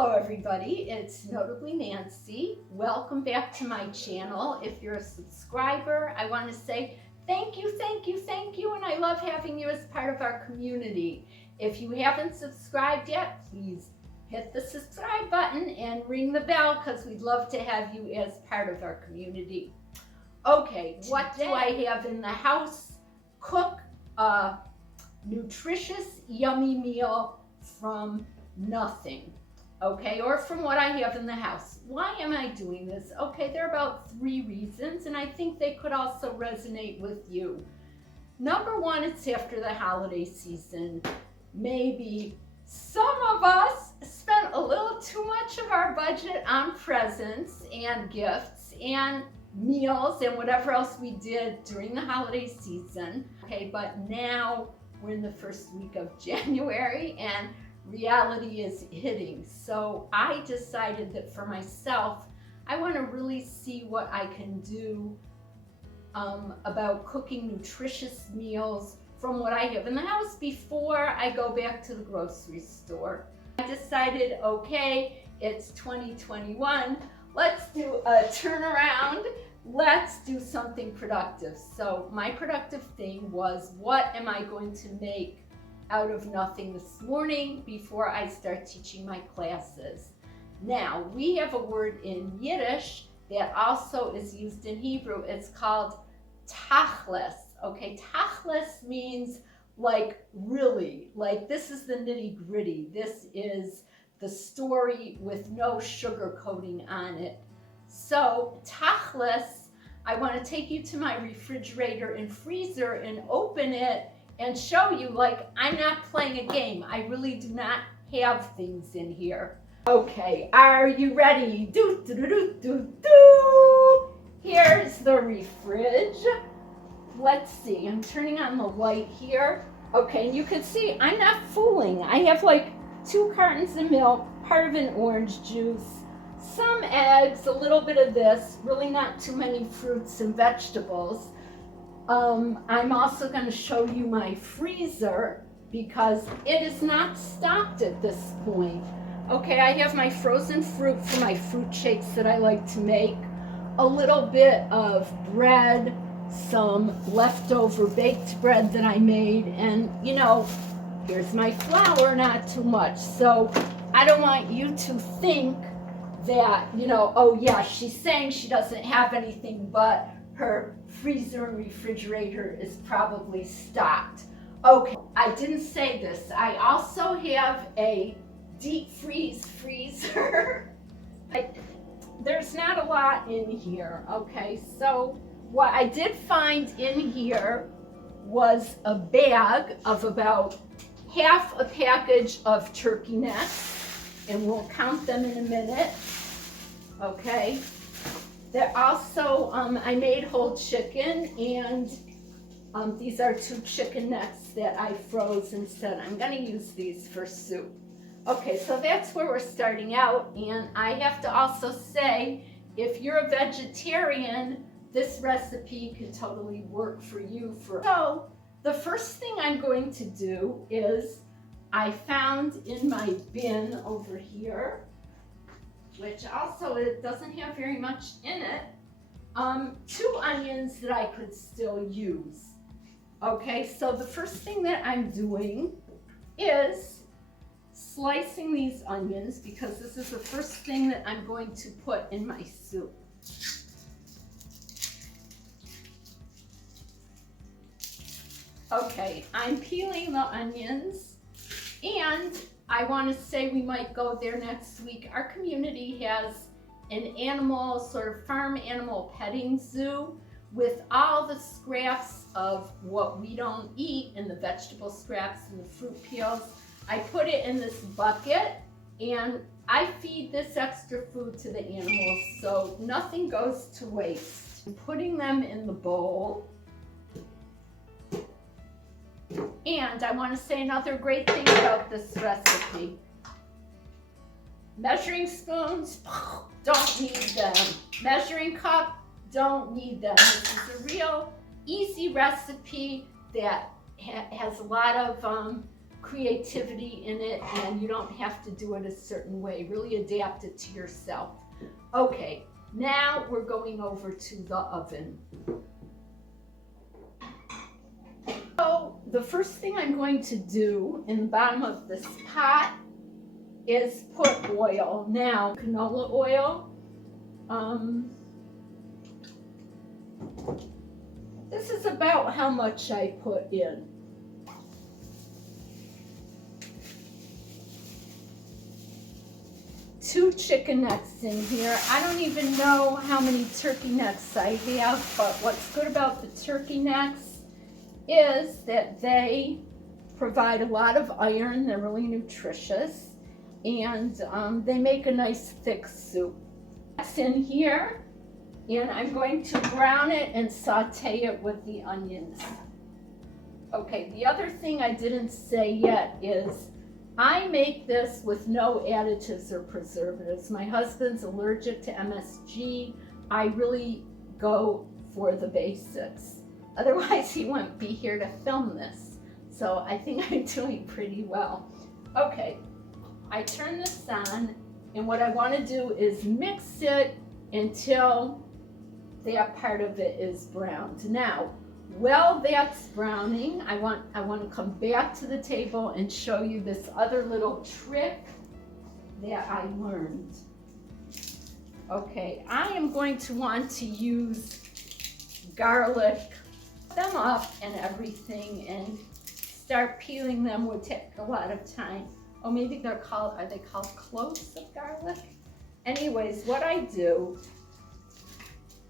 Hello everybody, it's Notably Nancy. Welcome back to my channel. If you're a subscriber, I want to say thank you, and I love having you as part of our community. If you haven't subscribed yet, please hit the subscribe button and ring the bell because we'd love to have you as part of our community. Okay, what do I have in the house? Cook a nutritious, yummy meal from nothing. Okay, or from what I have in the house. Why am I doing this? Okay, there are about 3 reasons, and I think they could also resonate with you. Number 1, it's after the holiday season. Maybe some of us spent a little too much of our budget on presents and gifts and meals and whatever else we did during the holiday season. Okay, but now we're in the first week of January and reality is hitting. So I decided that for myself, I want to really see what I can do about cooking nutritious meals from what I have in the house before I go back to the grocery store. I decided, okay, it's 2021, let's do a turnaround. Let's do something productive. So my productive thing was, what am I going to make out of nothing this morning before I start teaching my classes? Now, we have a word in Yiddish that also is used in Hebrew. It's called tachlis. Okay, tachlis means like really, like this is the nitty gritty. This is the story with no sugar coating on it. So tachlis, I want to take you to my refrigerator and freezer and open it and show you, like, I'm not playing a game. I really do not have things in here. Okay, are you ready? Do, do, do, do, do, do. Here's the fridge. Let's see, I'm turning on the light here. Okay, and you can see I'm not fooling. I have like 2 cartons of milk, part of an orange juice, some eggs, a little bit of this, really not too many fruits and vegetables. I'm also going to show you my freezer because it is not stocked at this point. Okay, I have my frozen fruit for my fruit shakes that I like to make, a little bit of bread, some leftover baked bread that I made, and you know, here's my flour, not too much. So I don't want you to think that, you know, oh yeah, she's saying she doesn't have anything, but her freezer and refrigerator is probably stocked. Okay, I didn't say this. I also have a deep freezer. There's not a lot in here, okay? So what I did find in here was a bag of about half a package of turkey necks, and we'll count them in a minute, okay? There also, I made whole chicken, and these are 2 chicken necks that I froze and said I'm going to use these for soup. Okay, so that's where we're starting out, and I have to also say, if you're a vegetarian, this recipe could totally work for you. So the first thing I'm going to do is, I found in my bin over here, which also it doesn't have very much in it, 2 onions that I could still use. Okay, so the first thing that I'm doing is slicing these onions because this is the first thing that I'm going to put in my soup. Okay, I'm peeling the onions, and I want to say we might go there next week. Our community has an animal, sort of farm animal petting zoo with all the scraps of what we don't eat and the vegetable scraps and the fruit peels. I put it in this bucket and I feed this extra food to the animals so nothing goes to waste. I'm putting them in the bowl. And I want to say another great thing about this recipe. Measuring spoons, don't need them. Measuring cup, don't need them. This is a real easy recipe that has a lot of creativity in it, and you don't have to do it a certain way. Really adapt it to yourself. Okay, now we're going over to the oven. So the first thing I'm going to do in the bottom of this pot is put oil. Now, canola oil. This is about how much I put in. 2 chicken necks in here. I don't even know how many turkey necks I have, but what's good about the turkey necks is that they provide a lot of iron. They're really nutritious, and they make a nice thick soup. That's in here, and I'm going to brown it and saute it with the onions. Okay, the other thing I didn't say yet is I make this with no additives or preservatives. My husband's allergic to MSG. I really go for the basics. Otherwise, he wouldn't be here to film this. So I think I'm doing pretty well. Okay, I turn this on, and what I want to do is mix it until that part of it is browned. Now, while that's browning, I want to come back to the table and show you this other little trick that I learned. Okay, I am going to want to use garlic, them up and everything, and start peeling them would take a lot of time. Oh, maybe are they called cloves of garlic? Anyways, what I do,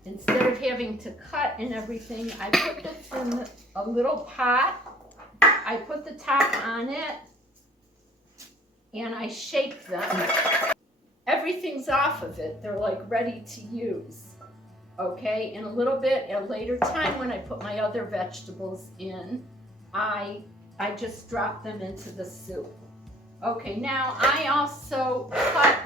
instead of having to cut and everything, I put this in a little pot. I put the top on it, and I shake them. Everything's off of it. They're like ready to use. Okay, in a little bit, at a later time when I put my other vegetables in, I just drop them into the soup. Okay, now I also cut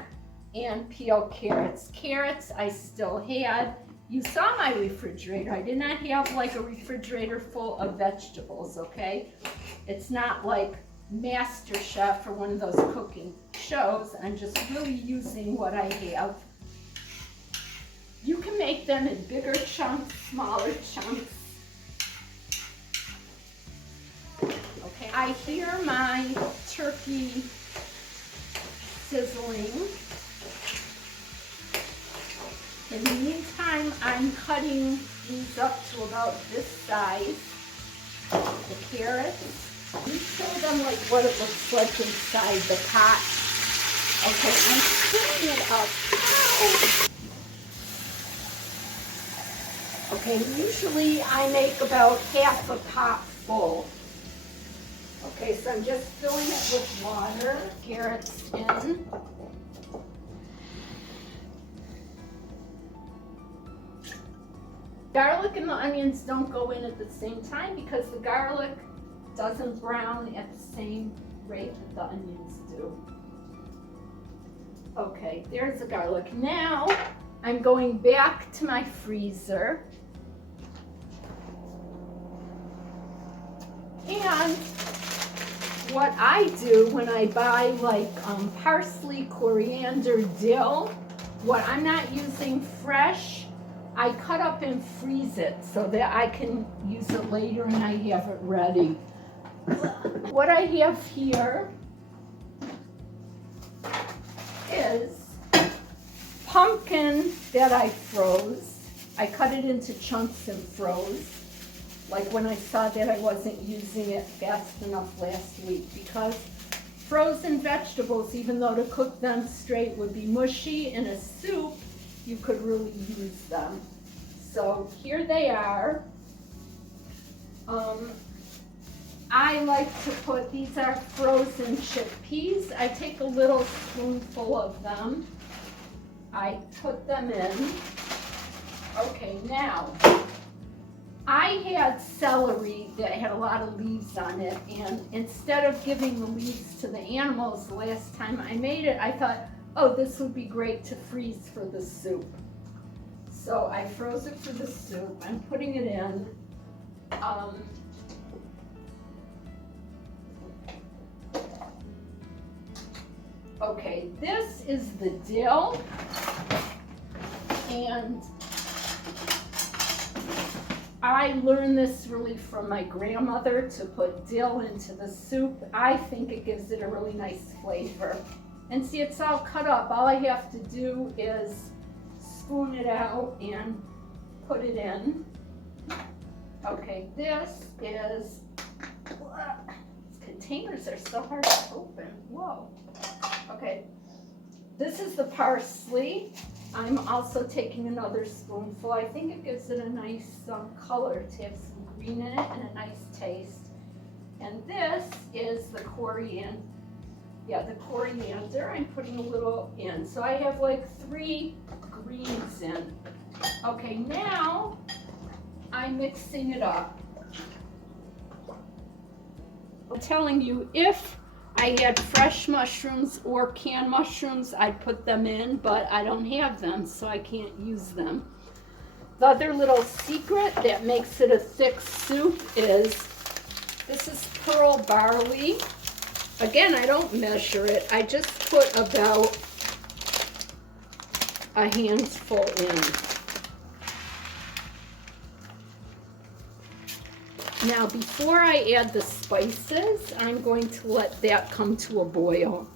and peel carrots. Carrots I still had. You saw my refrigerator. I did not have like a refrigerator full of vegetables, okay? It's not like MasterChef or one of those cooking shows. I'm just really using what I have. You can make them in bigger chunks, smaller chunks. Okay, I hear my turkey sizzling. In the meantime, I'm cutting these up to about this size, the carrots. You show them like what it looks like inside the pot. Okay, I'm spinning it up. Okay, usually I make about half a pot full. Okay, so I'm just filling it with water. Carrots in. Garlic and the onions don't go in at the same time because the garlic doesn't brown at the same rate that the onions do. Okay, there's the garlic. Now I'm going back to my freezer. And what I do when I buy like parsley, coriander, dill, what I'm not using fresh, I cut up and freeze it so that I can use it later and I have it ready. What I have here is pumpkin that I froze. I cut it into chunks and froze, like when I saw that I wasn't using it fast enough last week, because frozen vegetables, even though to cook them straight would be mushy, in a soup you could really use them. So here they are. I like to put, these are frozen chickpeas. I take a little spoonful of them. I put them in. Okay, now, I had celery that had a lot of leaves on it, and instead of giving the leaves to the animals the last time I made it, I thought, oh, this would be great to freeze for the soup. So I froze it for the soup. I'm putting it in. Okay, this is the dill, and I learned this really from my grandmother, to put dill into the soup. I think it gives it a really nice flavor. And see, it's all cut up. All I have to do is spoon it out and put it in. Okay, this is, these containers are so hard to open. Whoa. Okay, this is the parsley. I'm also taking another spoonful. I think it gives it a nice color to have some green in it and a nice taste. And this is the coriander. Yeah, the coriander. I'm putting a little in. So I have like 3 greens in. Okay, now I'm mixing it up. I'm telling you, if I had fresh mushrooms or canned mushrooms, I'd put them in, but I don't have them, so I can't use them. The other little secret that makes it a thick soup is, this is pearl barley. Again, I don't measure it. I just put about a handful in. Now, before I add the spices, I'm going to let that come to a boil.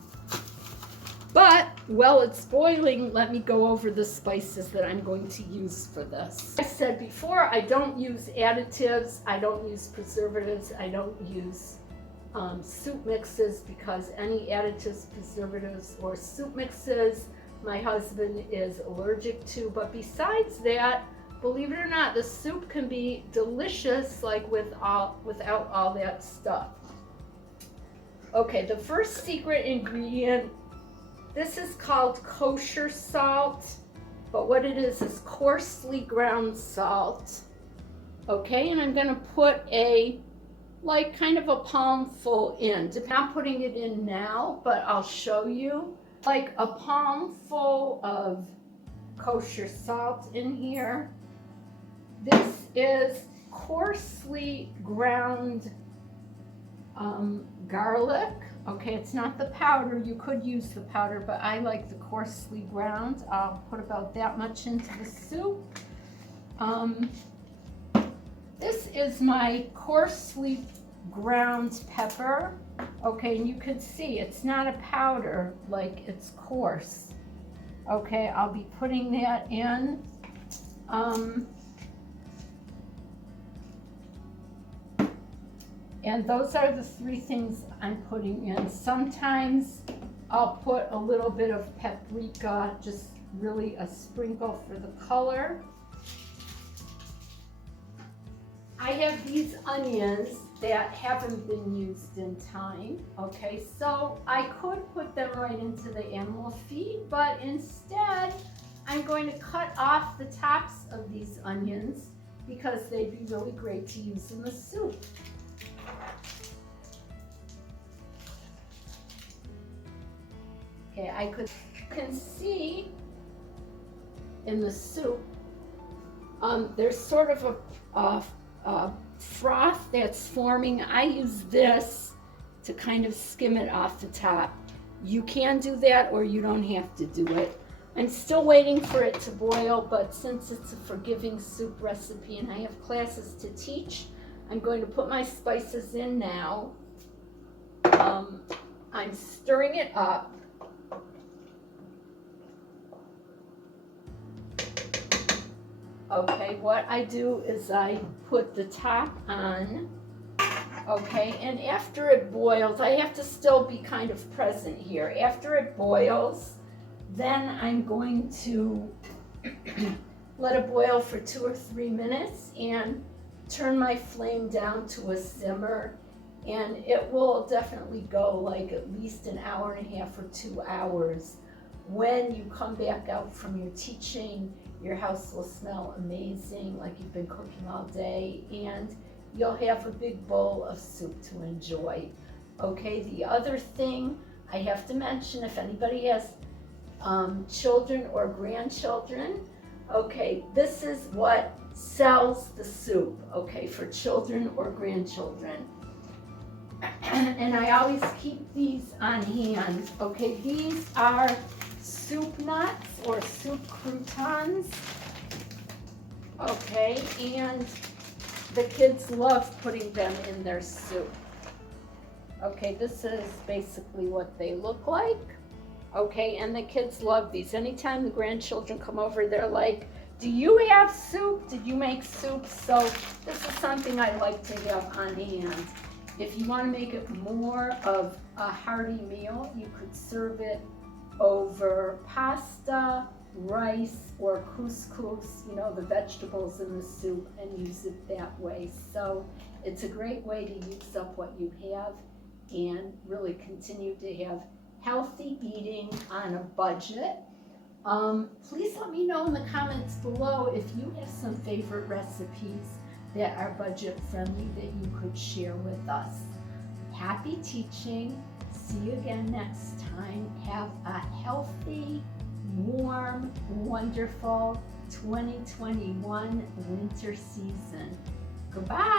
But while it's boiling, let me go over the spices that I'm going to use for this. I said before, I don't use additives, I don't use preservatives, I don't use soup mixes, because any additives, preservatives, or soup mixes my husband is allergic to. But besides that, believe it or not, the soup can be delicious like without all that stuff. Okay, the first secret ingredient, this is called kosher salt, but what it is coarsely ground salt. Okay, and I'm gonna put like kind of a palmful in. I'm not putting it in now, but I'll show you. Like a palmful of kosher salt in here. This is coarsely ground garlic. Okay, it's not the powder. You could use the powder, but I like the coarsely ground. I'll put about that much into the soup. This is my coarsely ground pepper. Okay, and you can see it's not a powder, like it's coarse. Okay, I'll be putting that in. And those are the 3 things I'm putting in. Sometimes I'll put a little bit of paprika, just really a sprinkle for the color. I have these onions that haven't been used in time. Okay, so I could put them right into the animal feed, but instead I'm going to cut off the tops of these onions because they'd be really great to use in the soup. Okay, you can see in the soup, there's sort of a froth that's forming. I use this to kind of skim it off the top. You can do that or you don't have to do it. I'm still waiting for it to boil, but since it's a forgiving soup recipe and I have classes to teach, I'm going to put my spices in now. I'm stirring it up. Okay, what I do is I put the top on, okay, and after it boils, I have to still be kind of present here. After it boils, then I'm going to let it boil for 2 or 3 minutes and turn my flame down to a simmer, and it will definitely go like at least an hour and a half or 2 hours. When you come back out from your teaching, your house will smell amazing, like you've been cooking all day, and you'll have a big bowl of soup to enjoy. Okay, the other thing I have to mention, if anybody has children or grandchildren, okay, this is what sells the soup, okay, for children or grandchildren. And I always keep these on hand. Okay, these are soup nuts or soup croutons. Okay, and the kids love putting them in their soup. Okay, this is basically what they look like. Okay, and the kids love these. Anytime the grandchildren come over, they're like, do you have soup? Did you make soup? So this is something I like to have on hand. If you want to make it more of a hearty meal, you could serve it over pasta, rice, or couscous, you know, the vegetables in the soup, and use it that way. So it's a great way to use up what you have and really continue to have healthy eating on a budget. Please let me know in the comments below if you have some favorite recipes that are budget friendly that you could share with us. Happy teaching. See you again next time. Have a healthy, warm, wonderful 2021 winter season. Goodbye.